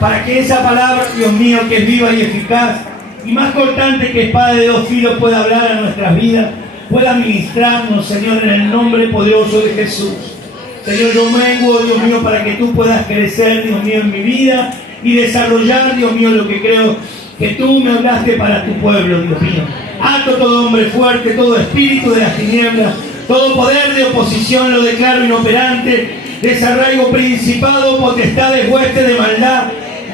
para que esa palabra, Dios mío, que es viva y eficaz y más cortante que espada de dos filos, pueda hablar a nuestras vidas, pueda ministrarnos, Señor, en el nombre poderoso de Jesús. Señor, yo vengo, Dios mío, para que tú puedas crecer, Dios mío, en mi vida y desarrollar, Dios mío, lo que creo que tú me hablaste para tu pueblo, Dios mío. Ato todo hombre fuerte, todo espíritu de las tinieblas, todo poder de oposición lo declaro inoperante, desarraigo principado, potestades, huestes de maldad,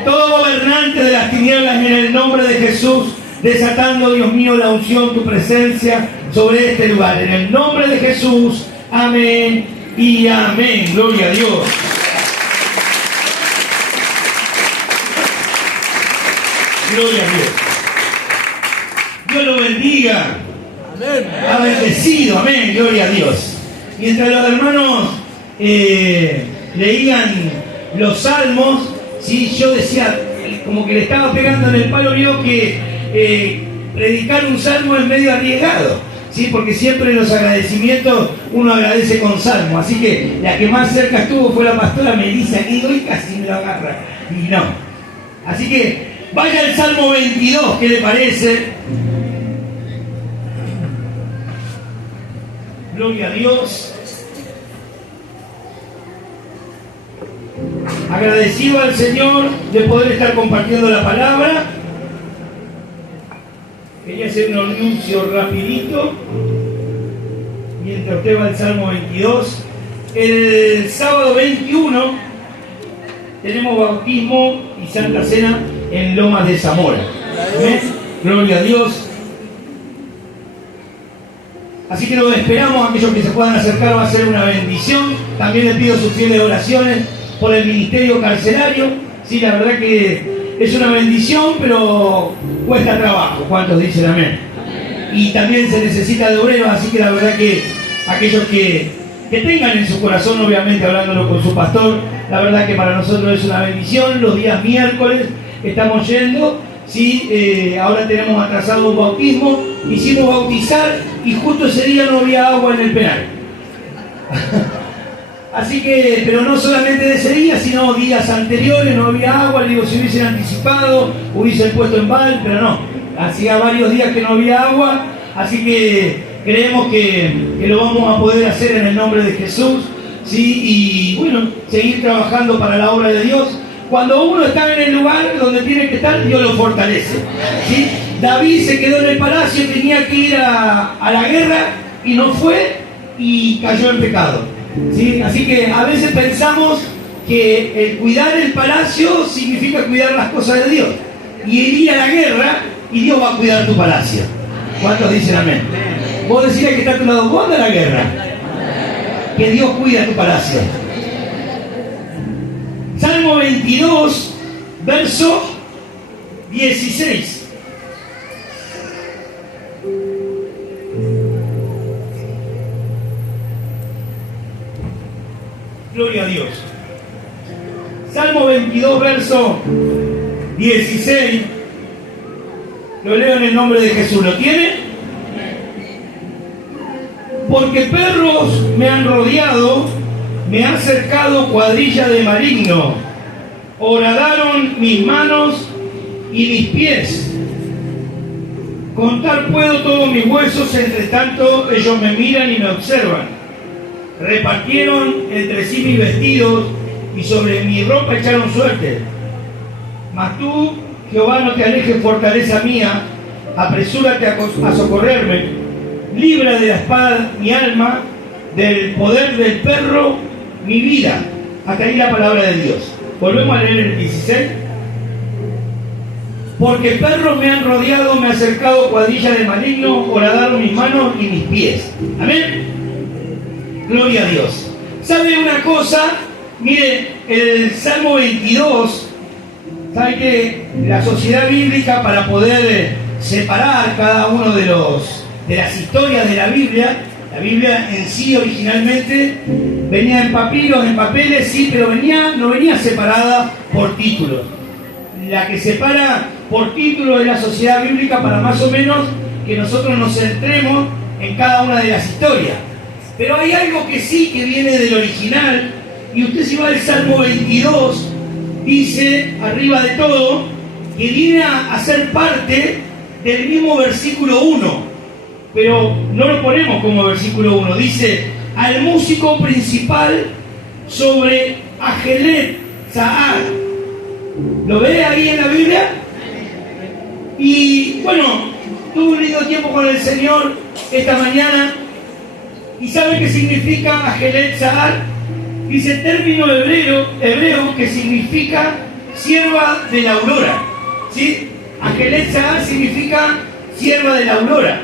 todo gobernante de las tinieblas en el nombre de Jesús, desatando, Dios mío, la unción, tu presencia sobre este lugar. En el nombre de Jesús, amén y amén. Gloria a Dios. Gloria a Dios. Dios lo bendiga. Amén. Ha bendecido. Amén. Gloria a Dios. Mientras los hermanos leían los salmos, ¿sí? Yo decía, como que le estaba pegando en el palo, vio que predicar un salmo es medio arriesgado, ¿sí? Porque siempre en los agradecimientos uno agradece con salmo. Así que la que más cerca estuvo fue la pastora Melissa, y hoy casi me lo agarra. Y no. Así que vaya al Salmo 22, ¿qué le parece? Gloria a Dios. Agradecido al Señor de poder estar compartiendo la palabra. Quería hacer un anuncio rapidito mientras usted va al Salmo 22. El sábado 21 tenemos bautismo y Santa Cena en Lomas de Zamora. ¿Ven? Gloria a Dios. Así que los esperamos, aquellos que se puedan acercar, va a ser una bendición. También les pido sus fieles oraciones por el ministerio carcelario. Sí, la verdad que es una bendición, pero cuesta trabajo. ¿Cuántos dicen amén? Y también se necesita de obreros, así que la verdad que aquellos que tengan en su corazón, obviamente hablándolo con su pastor, la verdad que para nosotros es una bendición. Los días miércoles estamos yendo, ¿sí? Ahora tenemos atrasado un bautismo, hicimos bautizar y justo ese día no había agua en el penal. Así que, pero no solamente de ese día, sino días anteriores no había agua. Le digo, si hubiesen anticipado, hubiesen puesto en bal, pero no. Hacía varios días que no había agua, así que creemos que lo vamos a poder hacer en el nombre de Jesús, ¿sí? Y bueno, seguir trabajando para la obra de Dios. Cuando uno está en el lugar donde tiene que estar, Dios lo fortalece, ¿sí? David se quedó en el palacio, tenía que ir a la guerra y no fue y cayó en pecado, ¿sí? Así que a veces pensamos que el cuidar el palacio significa cuidar las cosas de Dios, y ir a la guerra y Dios va a cuidar tu palacio. ¿Cuántos dicen amén? Vos decís que está a tu lado, vos anda a la guerra, que Dios cuida tu palacio. Salmo 22, verso 16. Gloria a Dios. Salmo 22, verso 16. Lo leo en el nombre de Jesús. ¿Lo tiene? Porque perros me han rodeado, me ha cercado cuadrilla de maligno. Horadaron mis manos y mis pies. Contar puedo todos mis huesos, entre tanto ellos me miran y me observan. Repartieron entre sí mis vestidos y sobre mi ropa echaron suerte. Mas tú, Jehová, no te alejes, fortaleza mía, apresúrate a socorrerme. Libra de la espada mi alma, del poder del perro mi vida. Hasta ahí la palabra de Dios. Volvemos a leer el 16. Porque perros me han rodeado, me ha cercado cuadrilla de maligno, horadaron mis manos y mis pies. Amén. Gloria a Dios. ¿Sabe una cosa? Mire, el Salmo 22, ¿sabe que la sociedad bíblica, para poder separar cada uno de las historias de la Biblia en sí originalmente venía en papiros, en papeles, sí, pero no venía separada por títulos. La que separa por título es la sociedad bíblica, para más o menos que nosotros nos centremos en cada una de las historias. Pero hay algo que sí que viene del original, y usted si va al Salmo 22, dice, arriba de todo, que viene a ser parte del mismo versículo 1, pero no lo ponemos como versículo 1, dice, al músico principal sobre Ajelet Zahar. ¿Lo ve ahí en la Biblia? Y bueno, tuve un lindo tiempo con el Señor esta mañana. ¿Y sabe qué significa Ajelet Zahar? Dice término hebreo que significa sierva de la aurora. ¿Sí? Ajelet Zahar significa sierva de la aurora.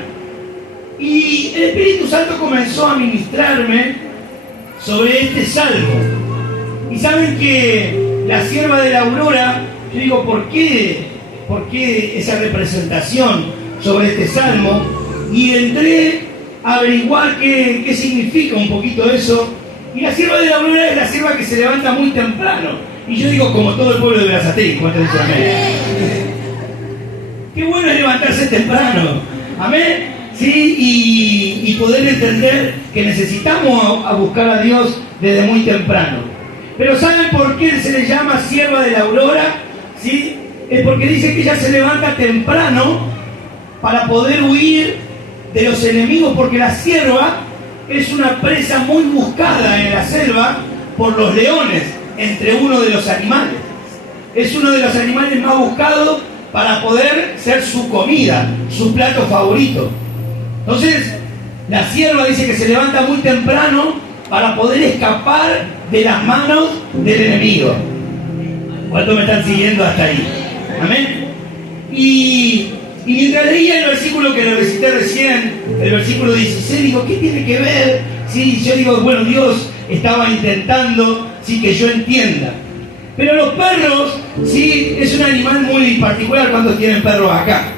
Y el Espíritu Santo comenzó a ministrarme sobre este salmo. Y saben que la sierva de la aurora, yo digo, ¿por qué esa representación sobre este salmo? Y entré a averiguar qué significa un poquito eso. Y la sierva de la aurora es la sierva que se levanta muy temprano. Y yo digo, como todo el pueblo de Berazategui, ¿cuánto dice amén? Qué bueno es levantarse temprano, amén. Sí, y poder entender que necesitamos a buscar a Dios desde muy temprano. Pero ¿saben por qué se le llama sierva de la aurora? ¿Sí? Es porque dice que ella se levanta temprano para poder huir de los enemigos, porque la sierva es una presa muy buscada en la selva por los leones, entre uno de los animales. Es uno de los animales más buscados para poder ser su comida, su plato favorito. Entonces, la sierva dice que se levanta muy temprano para poder escapar de las manos del enemigo. ¿Cuántos me están siguiendo hasta ahí? Amén. Y mientras leía el versículo que le recité recién, el versículo 16, digo, ¿qué tiene que ver? Sí, yo digo, bueno, Dios estaba intentando, sí, que yo entienda. Pero los perros, sí, es un animal muy particular cuando tienen perros acá.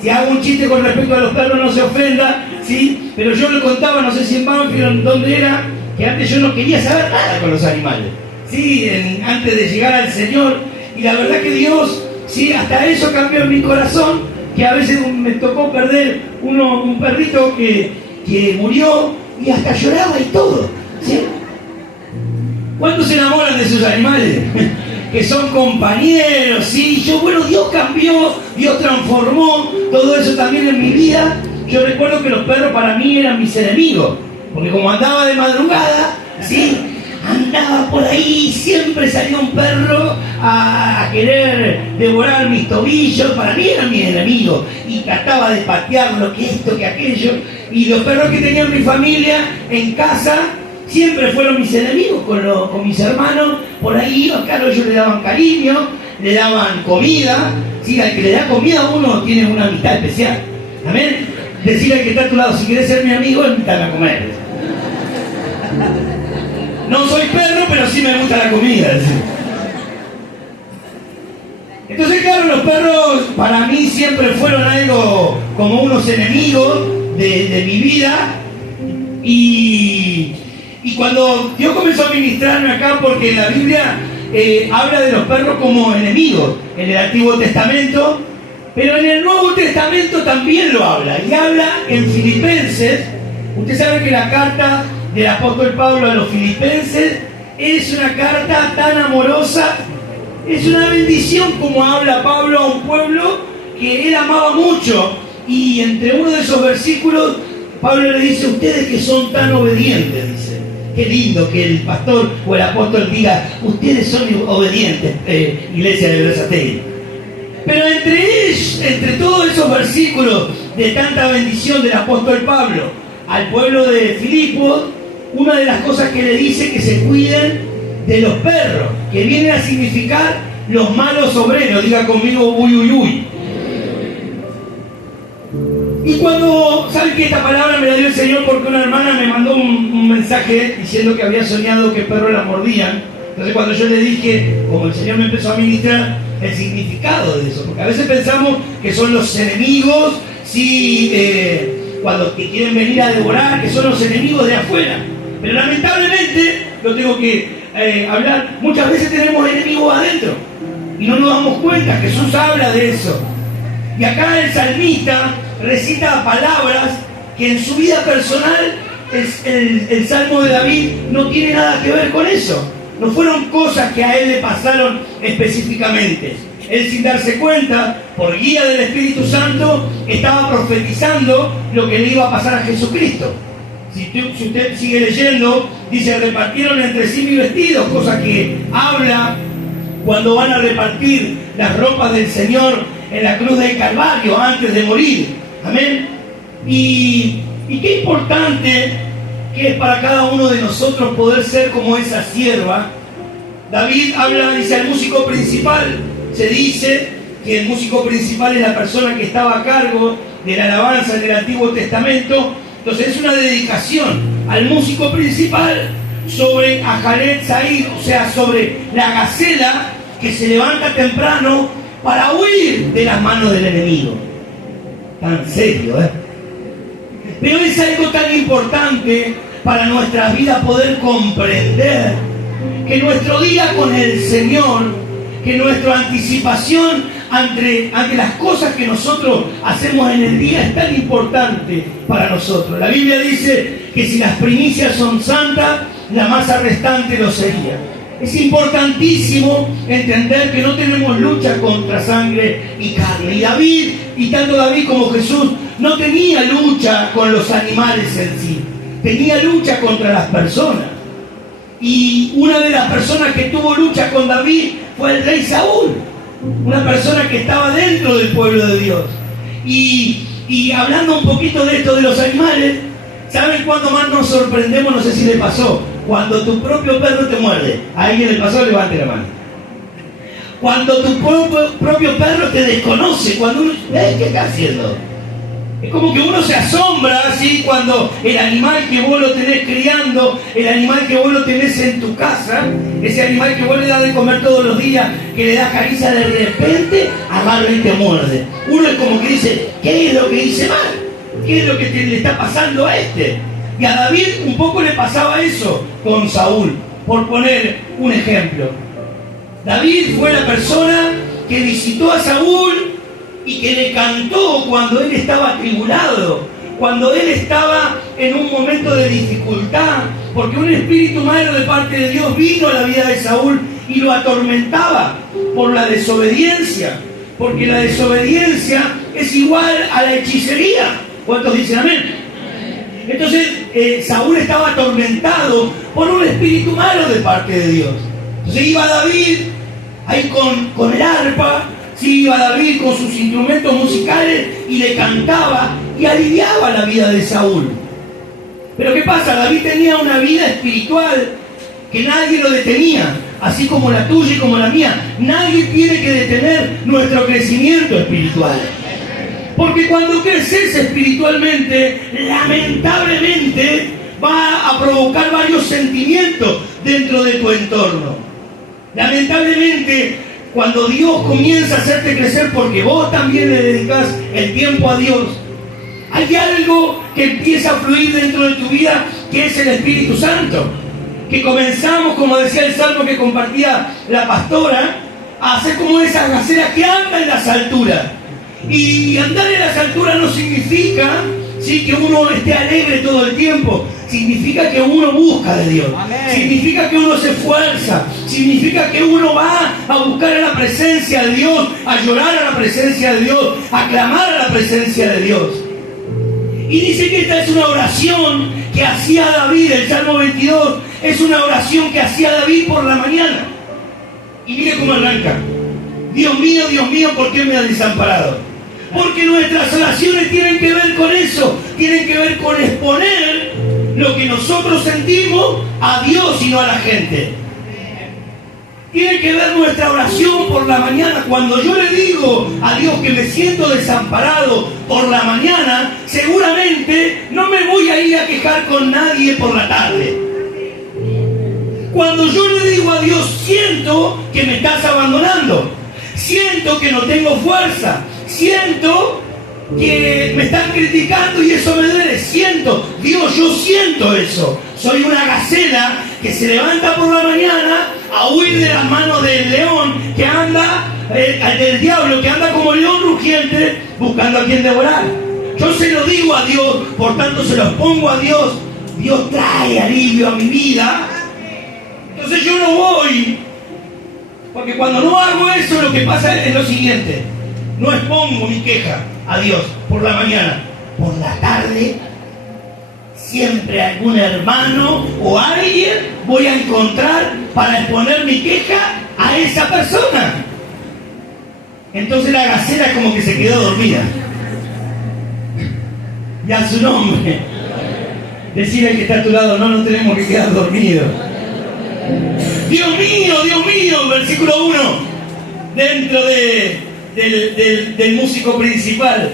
Si hago un chiste con respecto a los perros, no se ofenda, ¿sí? Pero yo le contaba, no sé si en Banfield, dónde era, que antes yo no quería saber nada con los animales, ¿sí? Antes de llegar al Señor. Y la verdad que Dios, sí, hasta eso cambió en mi corazón, que a veces me tocó perder un perrito que murió y hasta lloraba y todo, ¿sí? ¿Cuántos se enamoran de sus animales? Que son compañeros, ¿sí? Bueno, Dios cambió, Dios transformó todo eso también en mi vida. Yo recuerdo que los perros para mí eran mis enemigos, porque como andaba de madrugada, ¿sí? Andaba por ahí, siempre salía un perro a querer devorar mis tobillos. Para mí eran mis enemigos, y trataba de patearlo, que esto, que aquello. Y los perros que tenía mi familia en casa siempre fueron mis enemigos, con mis hermanos. Por ahí iban, claro, ellos le daban cariño, le daban comida. ¿Sí? Al que le da comida a uno tiene una amistad especial. Amén. Decirle al que está a tu lado, si quieres ser mi amigo, invítame a comer. No soy perro, pero sí me gusta la comida. ¿Sí? Entonces, claro, los perros para mí siempre fueron algo como unos enemigos de mi vida. Y cuando Dios comenzó a ministrarme acá, porque en la Biblia habla de los perros como enemigos, en el Antiguo Testamento, pero en el Nuevo Testamento también lo habla, y habla en Filipenses. Usted sabe que la carta del apóstol Pablo a los Filipenses es una carta tan amorosa, es una bendición como habla Pablo a un pueblo que él amaba mucho. Y entre uno de esos versículos, Pablo le dice, ustedes que son tan obedientes, dice. Qué lindo que el pastor o el apóstol diga, ustedes son obedientes, iglesia de Berazategui. Pero entre todos esos versículos de tanta bendición del apóstol Pablo al pueblo de Filipos, una de las cosas que le dice que se cuiden de los perros, que vienen a significar los malos obreros. Diga conmigo, uy, uy, uy. Y cuando, ¿saben que esta palabra me la dio el Señor? Porque una hermana me mandó un mensaje diciendo que había soñado que perros la mordían. Entonces cuando yo le dije, como el Señor me empezó a ministrar, el significado de eso, porque a veces pensamos que son los enemigos, sí, cuando que quieren venir a devorar, que son los enemigos de afuera. Pero lamentablemente, lo tengo que hablar, muchas veces tenemos enemigos adentro y no nos damos cuenta. Jesús habla de eso. Y acá el salmista recita palabras que en su vida personal, el Salmo de David no tiene nada que ver con eso. no fueron cosas que a él le pasaron específicamente. Él, sin darse cuenta, por guía del Espíritu Santo, estaba profetizando lo que le iba a pasar a Jesucristo. Si usted sigue leyendo, dice, repartieron entre sí mis vestidos, cosa que habla cuando van a repartir las ropas del Señor en la cruz del Calvario antes de morir. Amén. Y qué importante que es para cada uno de nosotros poder ser como esa sierva. David habla, dice, al músico principal. Se dice que el músico principal es la persona que estaba a cargo de la alabanza en el Antiguo Testamento. Entonces es una dedicación al músico principal sobre Ajalet Zair, o sea, sobre la gacela que se levanta temprano para huir de las manos del enemigo. Tan serio, ¿eh? Pero es algo tan importante para nuestra vida poder comprender que nuestro día con el Señor, que nuestra anticipación ante las cosas que nosotros hacemos en el día es tan importante para nosotros. La Biblia dice que si las primicias son santas, la masa restante lo sería. Es importantísimo entender que no tenemos lucha contra sangre y carne. Y David, y tanto David como Jesús, no tenía lucha con los animales en sí. Tenía lucha contra las personas. Y una de las personas que tuvo lucha con David fue el rey Saúl. Una persona que estaba dentro del pueblo de Dios. Y hablando un poquito de esto de los animales, ¿saben cuándo más nos sorprendemos? No sé si le pasó. Cuando tu propio perro te muerde. ¿A alguien le pasó? Levante la mano. Cuando tu propio perro te desconoce. Cuando uno... ¿Qué está haciendo? Es como que uno se asombra así cuando el animal que vos lo tenés criando, el animal que vos lo tenés en tu casa, ese animal que vos le das de comer todos los días, que le das caricia, de repente agarra y te muerde. Uno es como que dice, ¿qué es lo que hice mal? ¿Qué es lo que le está pasando a este? Y a David un poco le pasaba eso con Saúl, por poner un ejemplo. David fue la persona que visitó a Saúl y que le cantó cuando él estaba atribulado, cuando él estaba en un momento de dificultad, porque un espíritu malo de parte de Dios vino a la vida de Saúl y lo atormentaba por la desobediencia, porque la desobediencia es igual a la hechicería. ¿Cuántos dicen amén? Entonces Saúl estaba atormentado por un espíritu malo de parte de Dios. Entonces iba David ahí con el arpa, sí, iba David con sus instrumentos musicales y le cantaba y aliviaba la vida de Saúl. Pero ¿qué pasa? David tenía una vida espiritual que nadie lo detenía, así como la tuya y como la mía. Nadie tiene que detener nuestro crecimiento espiritual. Porque cuando creces espiritualmente, lamentablemente va a provocar varios sentimientos dentro de tu entorno. Lamentablemente, cuando Dios comienza a hacerte crecer porque vos también le dedicas el tiempo a Dios, hay algo que empieza a fluir dentro de tu vida, que es el Espíritu Santo. Que comenzamos, como decía el salmo que compartía la pastora, a hacer como esa gacela que anda en las alturas. Y andar en las alturas no significa, sí, que uno esté alegre todo el tiempo. Significa que uno busca de Dios. Amén. Significa que uno se esfuerza. Significa que uno va a buscar a la presencia de Dios, a llorar a la presencia de Dios, a clamar a la presencia de Dios. Y dice que esta es una oración que hacía David, el Salmo 22, es una oración que hacía David por la mañana. Y mire cómo arranca. Dios mío, ¿por qué me has desamparado? Porque nuestras oraciones tienen que ver con eso, tienen que ver con exponer lo que nosotros sentimos a Dios y no a la gente. Tiene que ver nuestra oración por la mañana. Cuando yo le digo a Dios que me siento desamparado por la mañana, seguramente no me voy a ir a quejar con nadie por la tarde. Cuando yo le digo a Dios, siento que me estás abandonando, siento que no tengo fuerza, siento que me están criticando y eso me duele, siento, Dios, yo siento eso. Soy una gacela que se levanta por la mañana a huir de las manos del león que anda, del diablo que anda como león rugiente buscando a quien devorar. Yo se lo digo a Dios, por tanto se lo pongo a Dios. Dios trae alivio a mi vida. Entonces yo no voy, porque cuando no hago eso lo que pasa es lo siguiente: no expongo mi queja a Dios por la mañana. Por la tarde, siempre algún hermano o alguien voy a encontrar para exponer mi queja a esa persona. Entonces la gacela como que se quedó dormida. Y a su nombre, decirle al que está a tu lado: no tenemos que quedar dormidos. Dios mío, versículo 1, dentro del músico principal.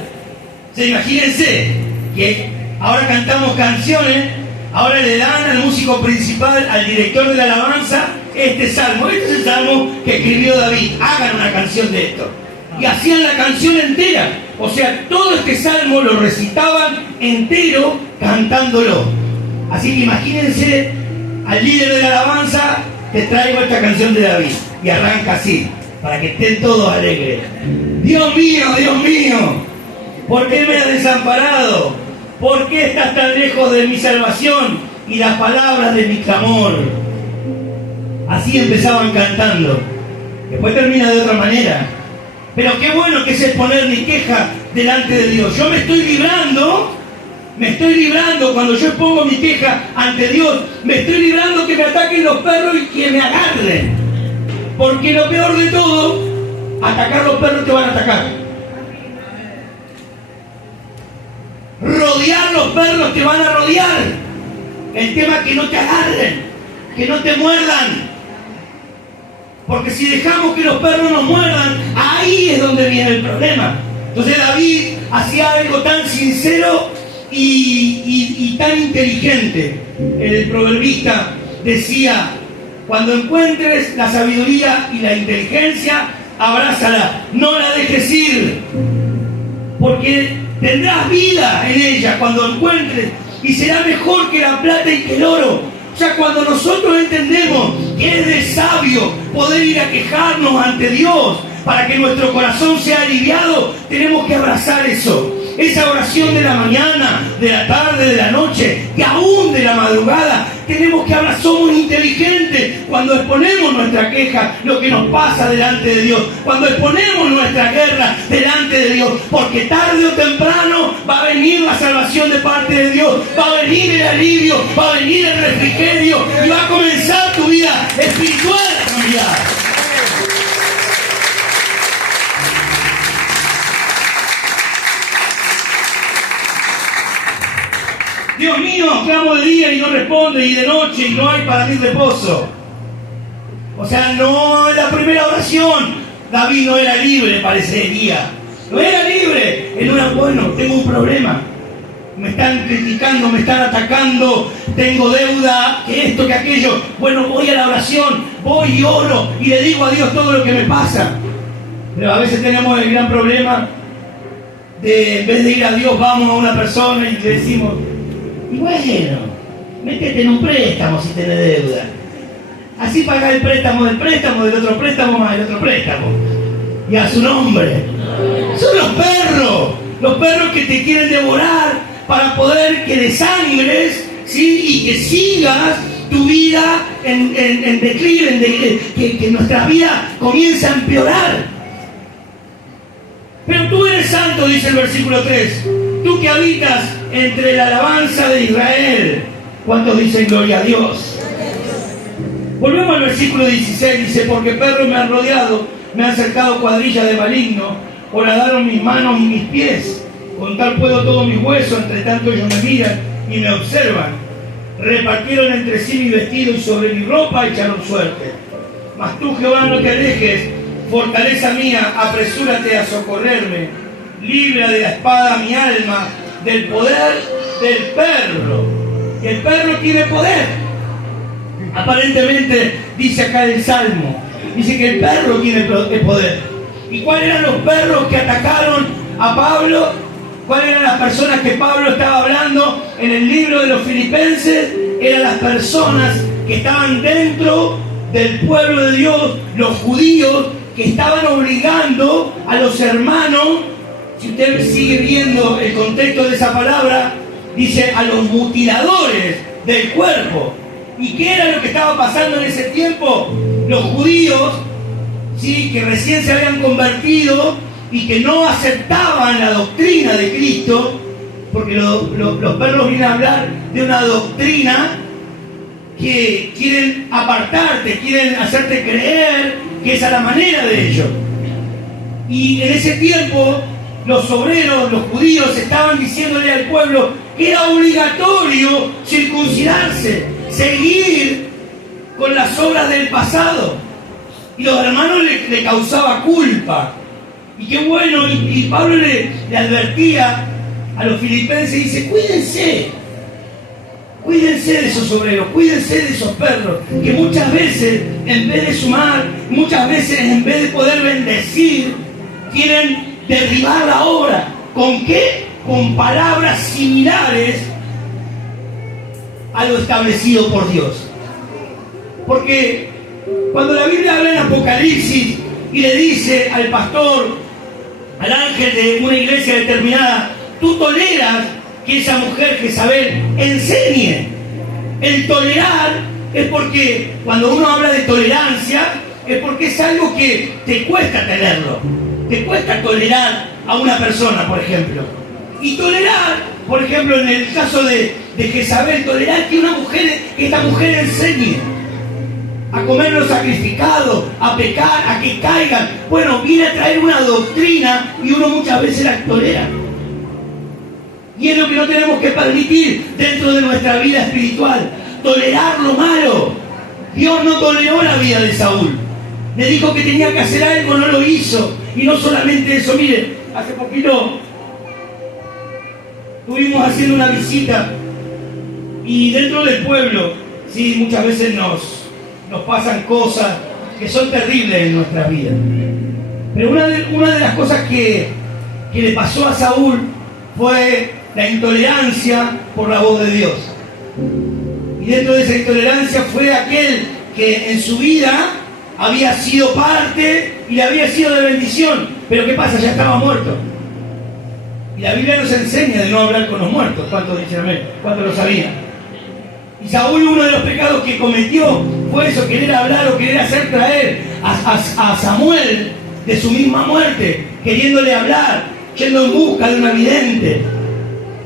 Imagínense que ahora cantamos canciones, ahora le dan al músico principal, al director de la alabanza, este salmo. Este es el salmo que escribió David. Hagan una canción de esto. Y hacían la canción entera. O sea, todo este salmo lo recitaban entero cantándolo. Así que imagínense al líder de la alabanza: te traigo esta canción de David. Y arranca así, para que estén todos alegres. Dios mío, ¿por qué me has desamparado? ¿Por qué estás tan lejos de mi salvación y las palabras de mi clamor? Así empezaban cantando. Después termina de otra manera. Pero qué bueno que es exponer mi queja delante de Dios. Yo me estoy librando cuando yo expongo mi queja ante Dios. Me estoy librando que me ataquen los perros y que me agarren. Porque lo peor de todo, atacar los perros te van a atacar. Rodear los perros te van a rodear. El tema es que no te agarren, que no te muerdan. Porque si dejamos que los perros nos muerdan, ahí es donde viene el problema. Entonces David hacía algo tan sincero y tan inteligente. El proverbista decía: cuando encuentres la sabiduría y la inteligencia, abrázala, no la dejes ir, porque tendrás vida en ella cuando encuentres, y será mejor que la plata y que el oro. O sea, cuando nosotros entendemos que es de sabio poder ir a quejarnos ante Dios para que nuestro corazón sea aliviado, tenemos que abrazar eso. Esa oración de la mañana, de la tarde, de la noche y aún de la madrugada, tenemos que hablar. Somos inteligentes cuando exponemos nuestra queja, lo que nos pasa delante de Dios, cuando exponemos nuestra guerra delante de Dios, porque tarde o temprano va a venir la salvación de parte de Dios, va a venir el alivio, va a venir el refrigerio y va a comenzar tu vida espiritual a cambiar. Dios mío, clamo de día y no responde, y de noche y no hay para mí reposo. O sea, no es la primera oración. David no era libre, parecería. No era libre. Bueno, tengo un problema. Me están criticando, me están atacando, tengo deuda, que esto, que aquello. Bueno, voy a la oración, voy y oro y le digo a Dios todo lo que me pasa. Pero a veces tenemos el gran problema de, en vez de ir a Dios, vamos a una persona y le decimos: y bueno, métete en un préstamo si tenés deuda. Así pagás el préstamo del otro préstamo más el otro préstamo. Y a su nombre. Son los perros que te quieren devorar para poder que desangres, ¿sí? Y que sigas tu vida en declive, que nuestra vida comienza a empeorar. Pero tú eres santo, dice el versículo 3. Tú que habitas entre la alabanza de Israel. ¿Cuántos dicen gloria a Dios? Volvemos al versículo 16. Dice: porque perros me han rodeado, me han cercado cuadrillas de malignos, horadaron mis manos y mis pies. Contar puedo todos mis huesos, entre tanto ellos me miran y me observan. Repartieron entre sí mi vestido y sobre mi ropa echaron suerte. Mas tú, Jehová, no te alejes, fortaleza mía, apresúrate a socorrerme. Libra de la espada mi alma, del poder del perro. Y el perro tiene poder. Aparentemente dice acá el Salmo, dice que el perro tiene poder. ¿Y cuáles eran los perros que atacaron a Pablo? ¿Cuáles eran las personas que Pablo estaba hablando en el libro de los Filipenses? Eran las personas que estaban dentro del pueblo de Dios, los judíos, que estaban obligando a los hermanos. Si usted sigue viendo el contexto de esa palabra, dice a los mutiladores del cuerpo. ¿Y qué era lo que estaba pasando en ese tiempo? Los judíos, ¿sí?, que recién se habían convertido y que no aceptaban la doctrina de Cristo, porque los perros vienen a hablar de una doctrina que quieren apartarte, quieren hacerte creer que esa es la manera de ellos. Y en ese tiempo los obreros, los judíos, estaban diciéndole al pueblo que era obligatorio circuncidarse, seguir con las obras del pasado. Y los hermanos le causaba culpa. Y qué bueno, y Pablo le advertía a los filipenses y dice: cuídense de esos obreros, cuídense de esos perros, que muchas veces, en vez de sumar, muchas veces en vez de poder bendecir, quieren derribar la obra. ¿Con qué? Con palabras similares a lo establecido por Dios. Porque cuando la Biblia habla en Apocalipsis y le dice al pastor, al ángel de una iglesia determinada: tú toleras que esa mujer Jezabel enseñe. El tolerar es porque cuando uno habla de tolerancia es porque es algo que te cuesta tenerlo, te cuesta tolerar a una persona, por ejemplo. Y tolerar, por ejemplo, en el caso de Jezabel, tolerar que esta mujer enseñe a comer lo sacrificado, a pecar, a que caigan. Bueno, viene a traer una doctrina y uno muchas veces la tolera. Y es lo que no tenemos que permitir dentro de nuestra vida espiritual: tolerar lo malo. Dios no toleró la vida de Saúl. Le dijo que tenía que hacer algo, no lo hizo. Y no solamente eso, mire, hace poquito estuvimos haciendo una visita y dentro del pueblo, sí, muchas veces nos pasan cosas que son terribles en nuestras vidas. Pero una de las cosas que le pasó a Saúl fue la intolerancia por la voz de Dios. Y dentro de esa intolerancia fue aquel que en su vida había sido parte y le había sido de bendición. Pero ¿qué pasa? Ya estaba muerto. Y la Biblia nos enseña de no hablar con los muertos. ¿Cuántos dicen amén? ¿Cuántos lo sabían? Y Saúl, uno de los pecados que cometió fue eso: querer hablar o querer hacer traer a Samuel de su misma muerte, queriéndole hablar, yendo en busca de un vidente.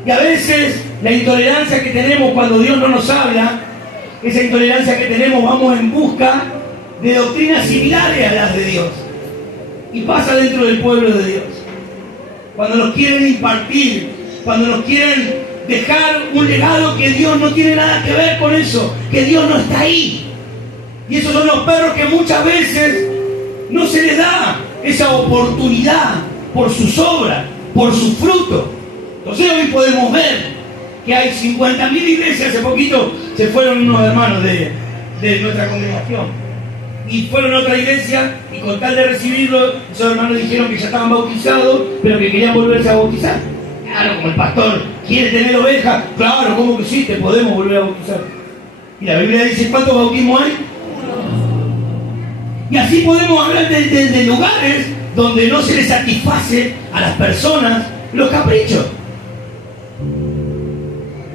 Y a veces la intolerancia que tenemos cuando Dios no nos habla, esa intolerancia que tenemos, vamos en busca de doctrinas similares a las de Dios. Y pasa dentro del pueblo de Dios. Cuando nos quieren impartir, cuando nos quieren dejar un legado que Dios no tiene nada que ver con eso, que Dios no está ahí. Y esos son los perros que muchas veces no se les da esa oportunidad por sus obras, por su fruto. Entonces hoy podemos ver que hay 50.000 iglesias. Hace poquito se fueron unos hermanos de nuestra congregación y fueron a otra iglesia, y con tal de recibirlo, esos hermanos dijeron que ya estaban bautizados, pero que querían volverse a bautizar. Claro, como el pastor quiere tener ovejas, claro, ¿cómo que sí? Te podemos volver a bautizar. Y la Biblia dice: ¿cuántos bautismos hay? Y así podemos hablar de lugares donde no se les satisface a las personas los caprichos.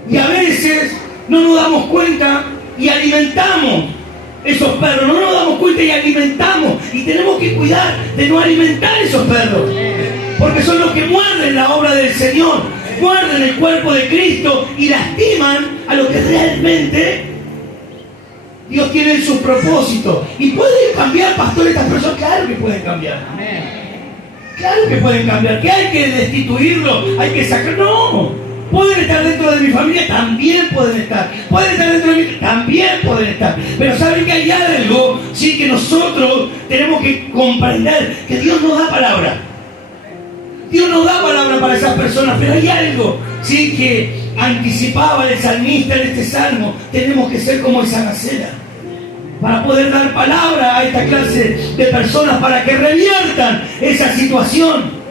Y a veces no nos damos cuenta y alimentamos esos perros, no nos damos cuenta y alimentamos. Y tenemos que cuidar de no alimentar esos perros, porque son los que muerden la obra del Señor, muerden el cuerpo de Cristo y lastiman a lo que realmente Dios tiene en sus propósitos. ¿Y pueden cambiar, pastor, estas personas? Claro que pueden cambiar. Claro que pueden cambiar. ¿Que hay que destituirlo? ¿Hay que sacar? No. ¿Pueden estar dentro de mi familia? También pueden estar. ¿Pueden estar dentro de mi? También pueden estar. Pero saben que hay algo, sí, que nosotros tenemos que comprender: que Dios nos da palabra. Dios nos da palabra para esas personas, pero hay algo, sí, que anticipaba el salmista en este salmo: tenemos que ser como esa gacela, para poder dar palabra a esta clase de personas, para que reviertan esa situación.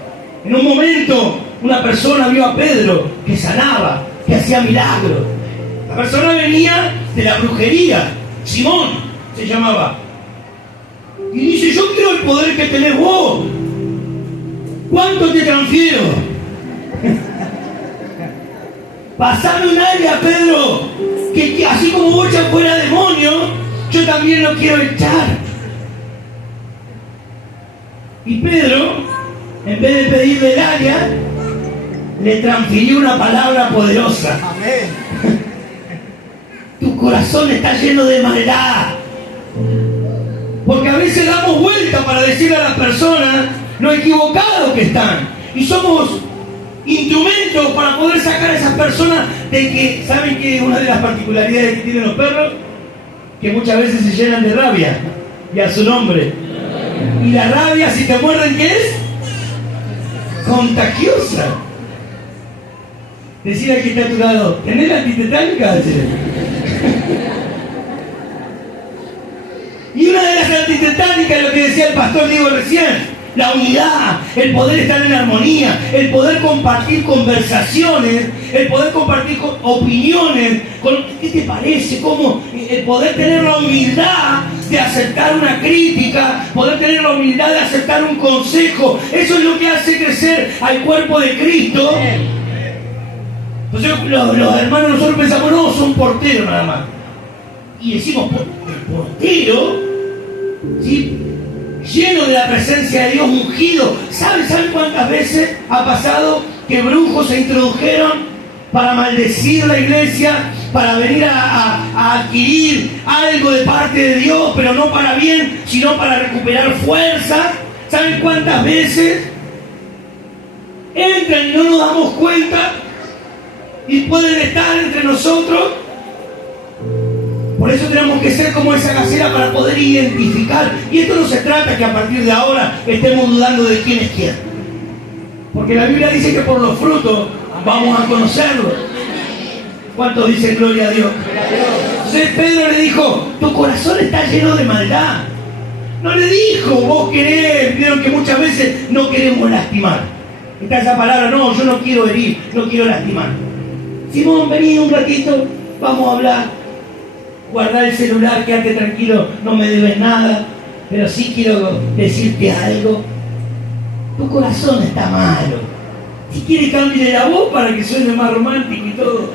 En un momento, una persona vio a Pedro que sanaba, que hacía milagros. La persona venía de la brujería, Simón se llamaba, y dice: yo quiero el poder que tenés vos. ¿Cuánto te transfiero? Pasame un área, Pedro, que así como vos echas fuera demonios, yo también lo quiero echar. Y Pedro, en vez de pedirle el área, le transfirió una palabra poderosa. Amén. Tu corazón está lleno de maldad. Porque a veces damos vuelta para decirle a las personas lo equivocados que están. Y somos instrumentos para poder sacar a esas personas de que, ¿saben qué es una de las particularidades que tienen los perros? Que muchas veces se llenan de rabia. Y a su nombre. Y la rabia, si te muerden, ¿qué es? Contagiosa. Decía que está a tu lado, ¿tenés la antitetánica? Y una de las antitetánicas es lo que decía el pastor Diego recién. La unidad, el poder estar en armonía, el poder compartir conversaciones, el poder compartir opiniones, ¿qué te parece? ¿Cómo? El poder tener la humildad de aceptar una crítica, poder tener la humildad de aceptar un consejo, eso es lo que hace crecer al cuerpo de Cristo. Entonces los hermanos nosotros pensamos, no, son porteros nada más. Y decimos, el portero, ¿sí?, lleno de la presencia de Dios, ungido. ¿Saben cuántas veces ha pasado que brujos se introdujeron para maldecir la iglesia, para venir a adquirir algo de parte de Dios, pero no para bien, sino para recuperar fuerza? ¿Saben cuántas veces entran y no nos damos cuenta y pueden estar entre nosotros? Por eso tenemos que ser como esa gacela para poder identificar. Y esto no se trata que a partir de ahora estemos dudando de quién es quién. Porque la Biblia dice que por los frutos vamos a conocerlos. ¿Cuántos dicen gloria a Dios? Entonces Pedro le dijo, tu corazón está lleno de maldad. No le dijo, vos querés. Vieron que muchas veces no queremos lastimar. Está esa palabra, no, yo no quiero herir, no quiero lastimar. Simón, vení un ratito, vamos a hablar. Guardar el celular, quédate tranquilo, no me debes nada, pero sí quiero decirte algo. Tu corazón está malo. Si quieres, cámbiale la voz para que suene más romántico y todo.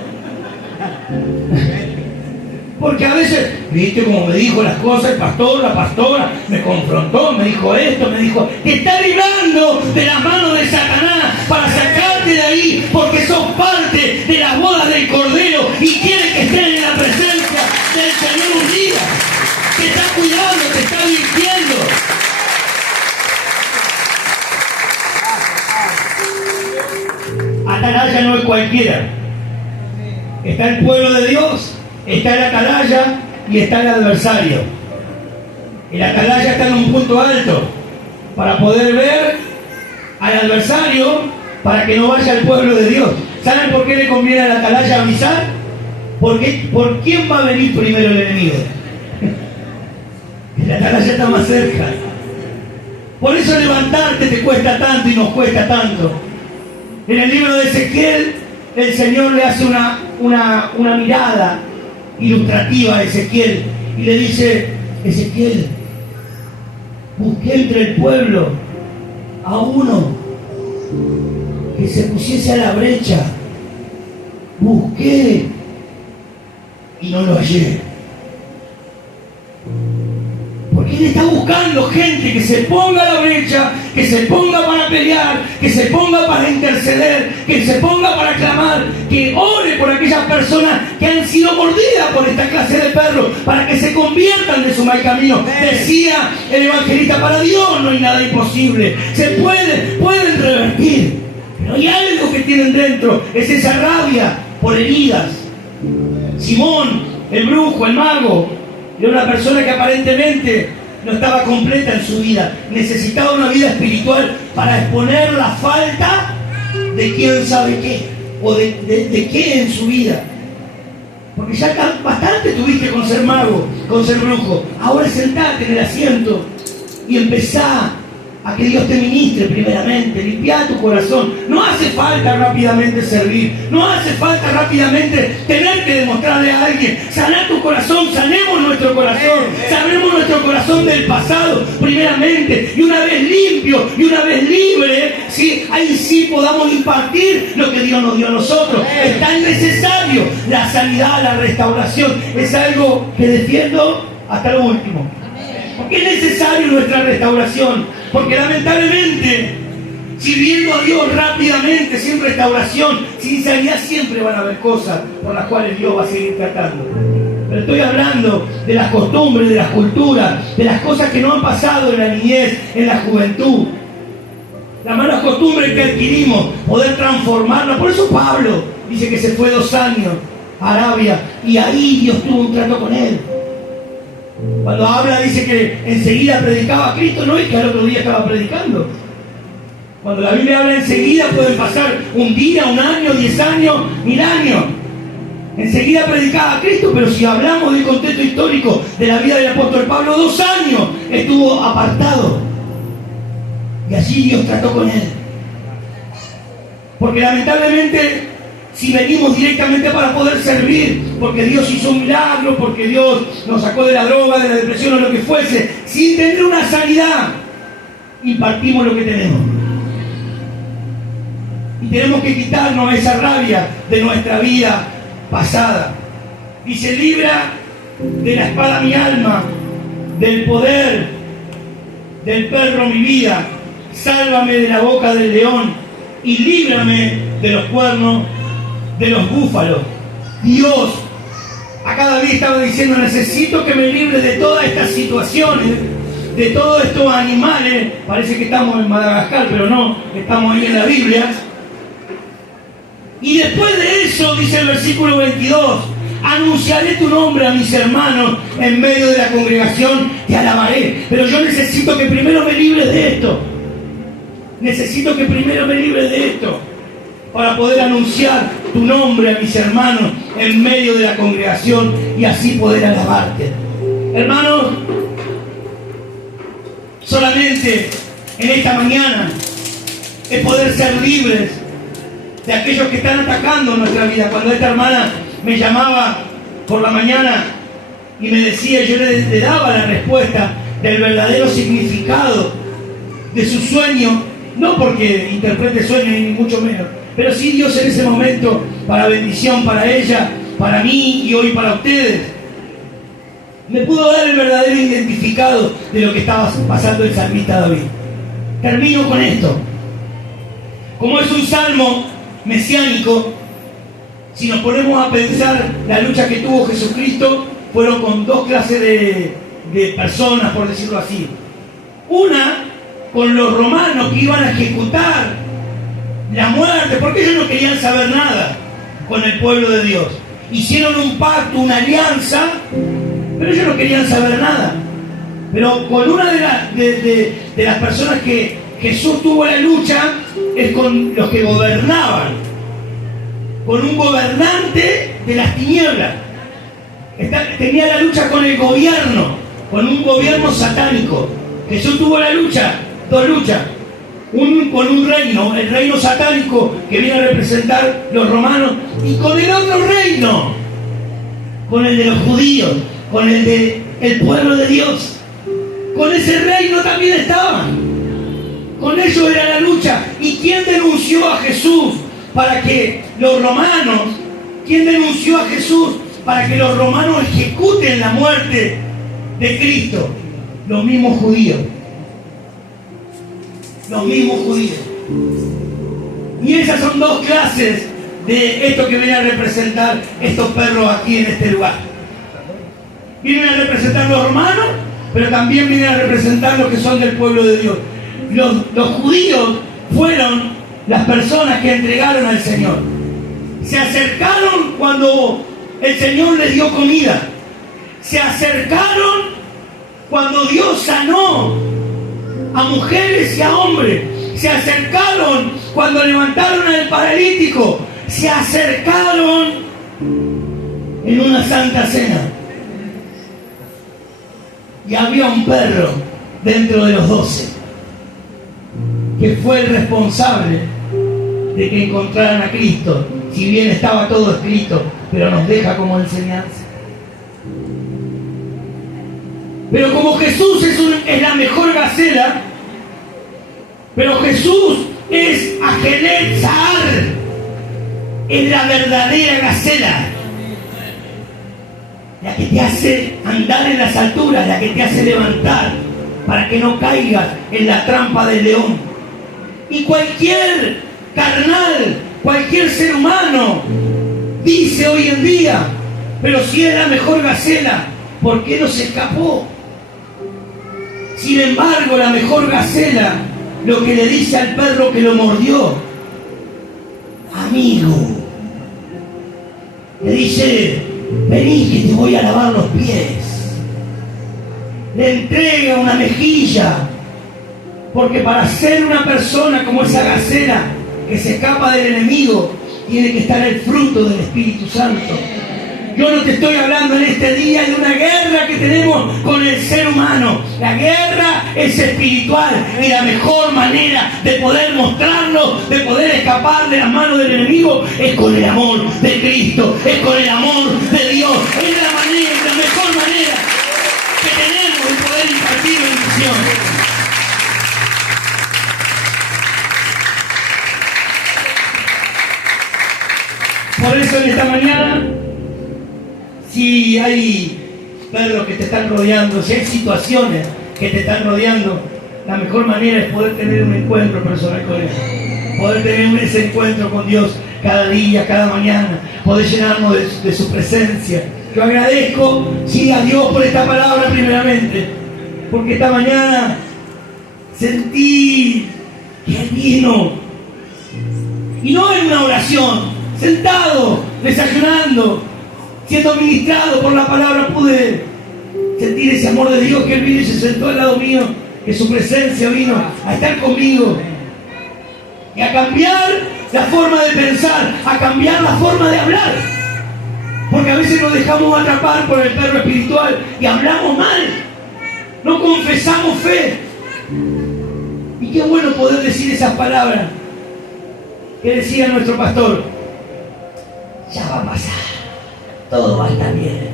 Porque a veces, viste como me dijo las cosas el pastor, la pastora, me confrontó, me dijo esto, me dijo, te está librando de las manos de Satanás para sacarte de ahí, porque sos parte de las bodas del Cordero y quiere que estén en la presencia del Señor un día. Te está cuidando, te está dirigiendo. Atalaya no es cualquiera. Está el pueblo de Dios, está el atalaya y está el adversario. El atalaya está en un punto alto para poder ver al adversario, para que no vaya al pueblo de Dios. ¿Saben por qué le conviene al atalaya avisar? Porque ¿por quién va a venir primero el enemigo? El atalaya está más cerca. Por eso levantarte te cuesta tanto y nos cuesta tanto. En el libro de Ezequiel, el Señor le hace una mirada ilustrativa a Ezequiel y le dice, Ezequiel, busqué entre el pueblo a uno que se pusiese a la brecha. Busqué y no lo hallé. Porque Él está buscando gente que se ponga a la brecha, que se ponga para pelear, que se ponga para interceder, que se ponga para clamar, que ore por aquellas personas que han sido mordidas por esta clase de perros, para que se conviertan de su mal camino. Decía el evangelista, para Dios no hay nada imposible. Se pueden revertir. Pero hay algo que tienen dentro, es esa rabia por heridas. Simón, el brujo, el mago, era una persona que aparentemente no estaba completa en su vida. Necesitaba una vida espiritual para exponer la falta de quién sabe qué, o de qué en su vida. Porque ya bastante tuviste con ser mago, con ser brujo. Ahora sentate en el asiento y empezá a que Dios te ministre primeramente, limpia tu corazón. No hace falta rápidamente servir, no hace falta rápidamente tener que demostrarle a alguien. Saná tu corazón, sanemos nuestro corazón, sanemos nuestro corazón del pasado primeramente, y una vez limpio y una vez libre, ¿sí? Ahí sí podamos impartir lo que Dios nos dio a nosotros. Es tan necesario la sanidad, la restauración, es algo que defiendo hasta lo último. Porque es necesario nuestra restauración, porque lamentablemente, sirviendo a Dios rápidamente, sin restauración, sin sanidad, siempre van a haber cosas por las cuales Dios va a seguir tratando. Pero estoy hablando de las costumbres, de las culturas, de las cosas que no han pasado en la niñez, en la juventud. La mala costumbre que adquirimos, poder transformarla. Por eso Pablo dice que se fue 2 años a Arabia y ahí Dios tuvo un trato con él. Cuando habla dice que enseguida predicaba a Cristo, no es que al otro día estaba predicando. Cuando la Biblia habla enseguida pueden pasar un día, 1 año, 10 años, 1000 años. Enseguida predicaba a Cristo, pero si hablamos del contexto histórico de la vida del apóstol Pablo, 2 años estuvo apartado. Y allí Dios trató con él. Porque lamentablemente, si venimos directamente para poder servir, porque Dios hizo un milagro, porque Dios nos sacó de la droga, de la depresión o lo que fuese, sin tener una sanidad, impartimos lo que tenemos. Y tenemos que quitarnos esa rabia de nuestra vida pasada. Dice, libra de la espada mi alma, del poder del perro mi vida, sálvame de la boca del león y líbrame de los cuernos de los búfalos. Dios a cada día estaba diciendo, necesito que me libre de todas estas situaciones, de todos estos animales. Parece que estamos en Madagascar, pero no, estamos ahí en la Biblia. Y después de eso, dice el versículo 22, anunciaré tu nombre a mis hermanos en medio de la congregación, te alabaré. Pero yo necesito que primero me libre de esto. Necesito que primero me libre de esto para poder anunciar tu nombre a mis hermanos en medio de la congregación y así poder alabarte. Hermanos, solamente en esta mañana es poder ser libres de aquellos que están atacando nuestra vida. Cuando esta hermana me llamaba por la mañana y me decía, yo le daba la respuesta del verdadero significado de su sueño, no porque interprete sueños ni mucho menos, pero sí Dios en ese momento, para bendición para ella, para mí y hoy para ustedes, me pudo dar el verdadero identificado de lo que estaba pasando el salmista David. Termino con esto. Como es un salmo mesiánico, si nos ponemos a pensar la lucha que tuvo Jesucristo, fueron con 2 clases de personas, por decirlo así. Una, con los romanos que iban a ejecutar la muerte, porque ellos no querían saber nada con el pueblo de Dios. Hicieron un pacto, una alianza, pero ellos no querían saber nada. Pero con una de las personas que Jesús tuvo la lucha es con los que gobernaban, con un gobernante de las tinieblas. Tenía la lucha con el gobierno, con un gobierno satánico. Jesús tuvo la lucha, 2 luchas. Con un reino, el reino satánico que viene a representar los romanos, y con el otro reino, con el de los judíos, con el del pueblo de Dios. Con ese reino también estaban. Con ellos era la lucha. ¿Y quién denunció a Jesús para que los romanos, quién denunció a Jesús para que los romanos ejecuten la muerte de Cristo? Los mismos judíos. Los mismos judíos. Y esas son 2 clases de esto que vienen a representar estos perros aquí en este lugar. Vienen a representar los romanos, pero también vienen a representar los que son del pueblo de Dios. Los judíos fueron las personas que entregaron al Señor. Se acercaron cuando el Señor les dio comida. Se acercaron cuando Dios sanó a mujeres y a hombres. Se acercaron cuando levantaron al paralítico. Se acercaron en una santa cena. Y había un perro dentro de los 12. que fue el responsable de que encontraran a Cristo, si bien estaba todo escrito, pero nos deja como enseñanza. Pero como Jesús es la mejor gacela, pero Jesús es Agelet Zahar, es la verdadera gacela, la que te hace andar en las alturas, la que te hace levantar para que no caigas en la trampa del león. Y cualquier carnal, cualquier ser humano dice hoy en día, pero si es la mejor gacela, ¿por qué no se escapó? Sin embargo, la mejor gacela lo que le dice al perro que lo mordió: amigo, le dice, vení que te voy a lavar los pies. Le entrega una mejilla, porque para ser una persona como esa gacela que se escapa del enemigo, tiene que estar el fruto del Espíritu Santo. Yo no te estoy hablando en este día de una guerra que tenemos con el ser humano. La guerra es espiritual y la mejor manera de poder mostrarlo, de poder escapar de las manos del enemigo, es con el amor de Cristo, es con el amor de Dios. Es la mejor manera que tenemos de poder impartir bendición. Por eso en esta mañana, si hay perros que te están rodeando, si hay situaciones que te están rodeando, la mejor manera es poder tener un encuentro personal con Él, poder tener ese encuentro con Dios cada día, cada mañana, poder llenarnos de su presencia. Yo agradezco, sí, a Dios por esta palabra primeramente, porque esta mañana sentí que Él vino, y no en una oración, sentado, desayunando, siendo ministrado por la palabra, pude sentir ese amor de Dios, que Él vino y se sentó al lado mío, que su presencia vino a estar conmigo y a cambiar la forma de pensar, a cambiar la forma de hablar, porque a veces nos dejamos atrapar por el perro espiritual y hablamos mal, no confesamos fe. Y qué bueno poder decir esas palabras que decía nuestro pastor: ya va a pasar, todo va a estar bien.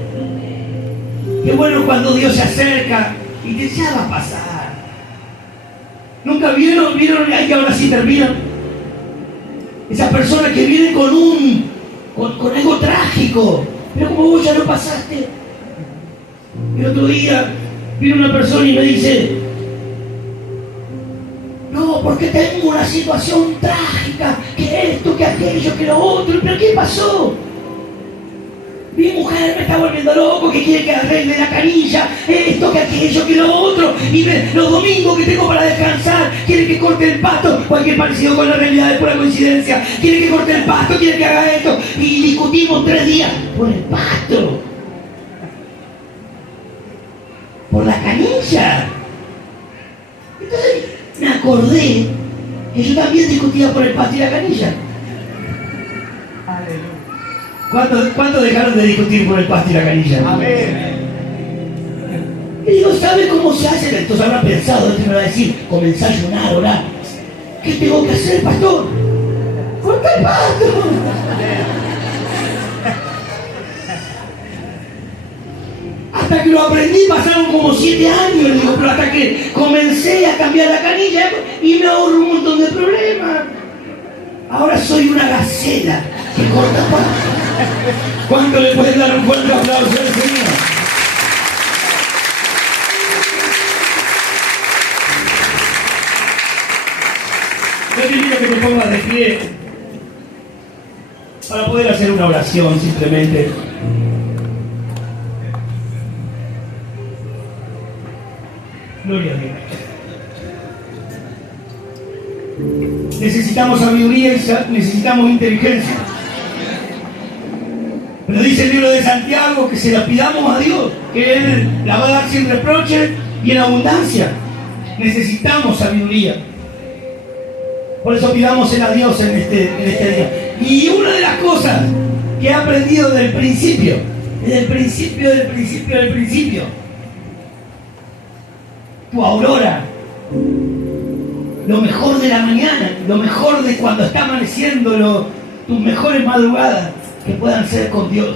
Qué bueno cuando Dios se acerca y te dice, ya va a pasar. ¿Nunca vieron ahí que ahora sí terminan? Esas personas que vienen con algo trágico, pero como vos ya lo pasaste. El otro día vino una persona y me dice, no, porque tengo una situación trágica, que esto, que aquello, que lo otro. ¿Pero qué pasó? Mi mujer me está volviendo loco, que quiere que arregle la canilla, esto, que aquello, que lo otro. Y los domingos que tengo para descansar, quiere que corte el pasto. Cualquier parecido con la realidad es pura coincidencia. Quiere que corte el pasto, quiere que haga esto. Y discutimos 3 días por el pasto, por la canilla. Entonces me acordé que yo también discutía por el pasto y la canilla. ¿Cuántos dejaron de discutir por el pasto y la canilla? Amén. Y digo, ¿sabe cómo se hace? Entonces habrá pensado, este me va a decir, comenzá a ayunar, orar. ¿Qué tengo que hacer, pastor? ¡Corta el pasto! Hasta que lo aprendí pasaron como 7 años, digo, pero hasta que comencé a cambiar la canilla y me ahorro un montón de problemas. Ahora soy una gacela que corta pasto. ¿Cuánto le pueden dar un fuerte aplauso al Señor? Yo te pido que te pongas de pie para poder hacer una oración simplemente. Gloria a Dios. Necesitamos sabiduría y necesitamos inteligencia. Pero dice el libro de Santiago que se la pidamos a Dios, que Él la va a dar sin reproche y en abundancia. Necesitamos sabiduría. Por eso pidámosela a Dios en este día. Y una de las cosas que he aprendido desde el principio, tu aurora, lo mejor de la mañana, lo mejor de cuando está amaneciendo, tus mejores madrugadas, que puedan ser con Dios.